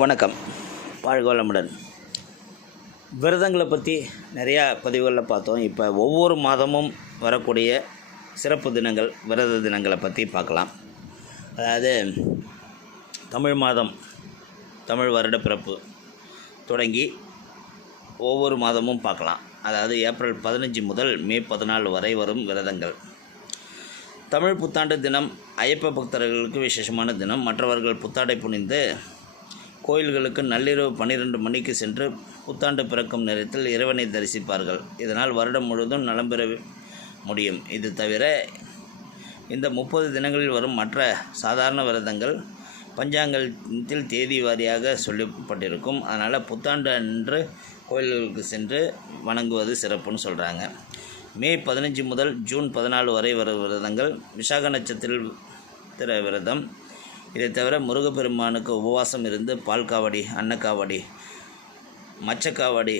வணக்கம். வாழ்க வளமுடன் விரதங்களை பற்றி நிறையா பதிவுகளில் பார்த்தோம். இப்போ ஒவ்வொரு மாதமும் வரக்கூடிய சிறப்பு தினங்கள் விரத தினங்களை பற்றி பார்க்கலாம். அதாவது தமிழ் மாதம் தமிழ் வருட பிறப்பு தொடங்கி ஒவ்வொரு மாதமும் பார்க்கலாம். அதாவது ஏப்ரல் பதினஞ்சு முதல் மே பதினாலு வரை வரும் விரதங்கள். தமிழ் புத்தாண்டு தினம் ஐயப்ப பக்தர்களுக்கு விசேஷமான தினம். மற்றவர்கள் புத்தாடை புனிந்து கோயில்களுக்கு நள்ளிரவு பன்னிரெண்டு மணிக்கு சென்று புத்தாண்டு பிறக்கும் நேரத்தில் இறைவனை தரிசிப்பார்கள். இதனால் வருடம் முழுவதும் நலம் பெற முடியும். இது தவிர இந்த முப்பது தினங்களில் வரும் மற்ற சாதாரண விரதங்கள் பஞ்சாங்கத்தில் தேதி வாரியாக சொல்லப்பட்டிருக்கும். அதனால் புத்தாண்டு அன்று கோயில்களுக்கு சென்று வணங்குவது சிறப்புன்னு சொல்கிறாங்க மே பதினஞ்சு முதல் ஜூன் பதினாலு வரை வரும் விரதங்கள் விசாக நட்சத்திர விரதம். இதை தவிர முருகப்பெருமானுக்கு உபவாசம் இருந்து பால் காவடி அன்னக்காவடி மச்சக்காவடி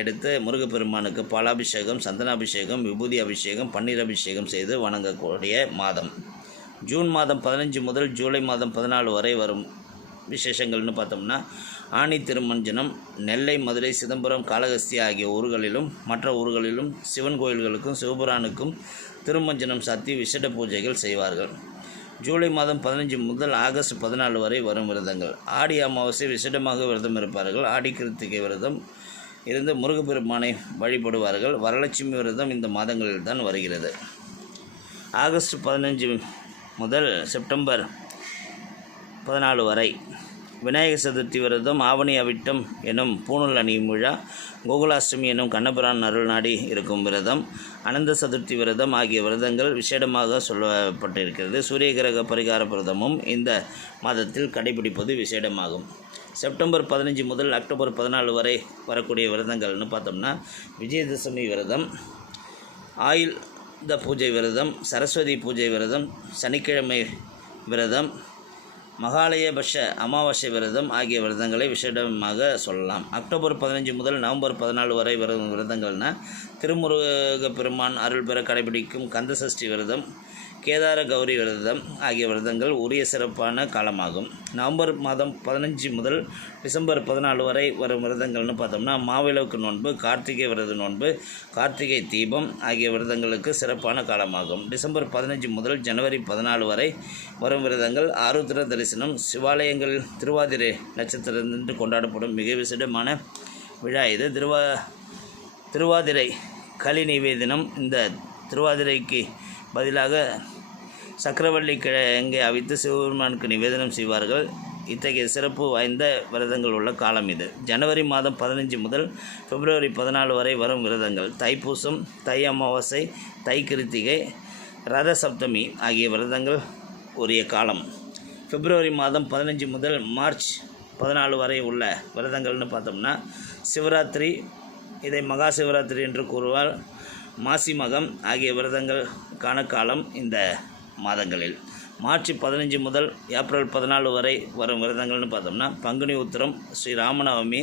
எடுத்து முருகப்பெருமானுக்கு பாலாபிஷேகம் சந்தனாபிஷேகம் விபூதி அபிஷேகம் பன்னீர் அபிஷேகம் செய்து வணங்கக்கூடிய மாதம். ஜூன் மாதம் பதினஞ்சு முதல் ஜூலை மாதம் பதினாலு வரை வரும் விசேஷங்கள்னு பார்த்தோம்னா ஆணி திருமஞ்சனம் நெல்லை மதுரை சிதம்பரம் காளகஸ்தி ஆகிய ஊர்களிலும் மற்ற ஊர்களிலும் சிவன் கோயில்களுக்கும் சிவபுரானுக்கும் திருமஞ்சனம் சாத்தி விசேட பூஜைகள் செய்வார்கள். ஜூலை மாதம் பதினஞ்சு முதல் ஆகஸ்ட் பதினாலு வரை வரும் விரதங்கள். ஆடி அமாவாசை விசேடமாக விரதம் இருப்பார்கள். ஆடி கிருத்திகை விரதம் இருந்து முருகப்பெருமானை வழிபடுவார்கள். வரலட்சுமி விரதம் இந்த மாதங்களில் தான் வருகிறது. ஆகஸ்ட் பதினஞ்சு முதல் செப்டம்பர் பதினாலு வரை விநாயகர் சதுர்த்தி விரதம் ஆவணி அவிட்டம் எனும் பூணூல் அணியும் விழா கோகுலாஷ்டமி எனும் கண்ணபுரான் அருள் நாடி இருக்கும் விரதம். அனந்த சதுர்த்தி விரதம் ஆகிய விரதங்கள் விசேடமாக சொல்லப்பட்டிருக்கிறது. சூரிய கிரக பரிகார விரதமும் இந்த மாதத்தில் கடைபிடிப்பது விசேடமாகும். செப்டம்பர் பதினஞ்சு முதல் அக்டோபர் பதினாலு வரை வரக்கூடிய விரதங்கள்னு பார்த்தோம்னா விஜயதசமி விரதம் ஆயுள் பூஜை விரதம் சரஸ்வதி பூஜை விரதம் சனிக்கிழமை விரதம் மகாலயபட்ச அமாவாசை விரதம் ஆகிய விரதங்களை விசேடமாக சொல்லலாம். அக்டோபர் பதினஞ்சு முதல் நவம்பர் பதினாலு வரை விரதம் விரதங்கள்னால் திருமுருக பெருமான் அருள் பெற கடைபிடிக்கும் கந்தசஷ்டி விரதம் கேதார கௌரி விரதம் ஆகிய விரதங்கள் உரிய சிறப்பான காலமாகும். நவம்பர் மாதம் பதினஞ்சு முதல் டிசம்பர் பதினாலு வரை வரும் விரதங்கள்னு பார்த்தோம்னா மாவிளக்கு நோன்பு கார்த்திகை விரத நோன்பு கார்த்திகை தீபம் ஆகிய விரதங்களுக்கு சிறப்பான காலமாகும். டிசம்பர் பதினஞ்சு முதல் ஜனவரி பதினாலு வரை வரும் விரதங்கள் ஆருத்ர தரிசனம் சிவாலயங்கள் திருவாதிரை நட்சத்திரத்தன்று கொண்டாடப்படும் மிக விசிடமான விழா இது. திருவா திருவாதிரை களி நிவேதனம் இந்த திருவாதிரைக்கு பதிலாக சக்கரவள்ளி கிழங்கை அவித்து சிவபெருமானுக்கு நிவேதனம் செய்வார்கள்? இத்தகைய சிறப்பு வாய்ந்த விரதங்கள் உள்ள காலம் இது. ஜனவரி மாதம் பதினஞ்சு முதல் பிப்ரவரி பதினாலு வரை வரும் விரதங்கள். தைப்பூசம் தை அமாவாசை தை கிருத்திகை ரத சப்தமி ஆகிய விரதங்கள் உரிய காலம். பிப்ரவரி மாதம் பதினஞ்சு முதல் மார்ச் பதினாலு வரை உள்ள விரதங்கள்னு பார்த்தோம்னா சிவராத்திரி இதை மகா சிவராத்திரி என்று கூறுவார். மாசி மகம் ஆகிய விரதங்கள் காலம் இந்த மாதங்களில். மார்ச் பதினஞ்சு முதல் ஏப்ரல் பதினாலு வரை வரும் விரதங்கள்னு பார்த்தோம்னா பங்குனி உத்திரம் ஸ்ரீ ராமநவமி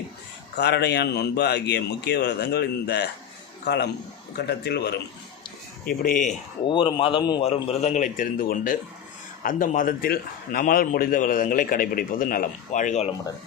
காரடையான் நொன்பு ஆகிய முக்கிய விரதங்கள் இந்த காலம் கட்டத்தில் வரும். இப்படி ஒவ்வொரு மாதமும் வரும் விரதங்களை தெரிந்து கொண்டு அந்த மாதத்தில் நம்மால் முடிந்த விரதங்களை கடைபிடிப்பது நலம். வாழ்க வளமுடன்.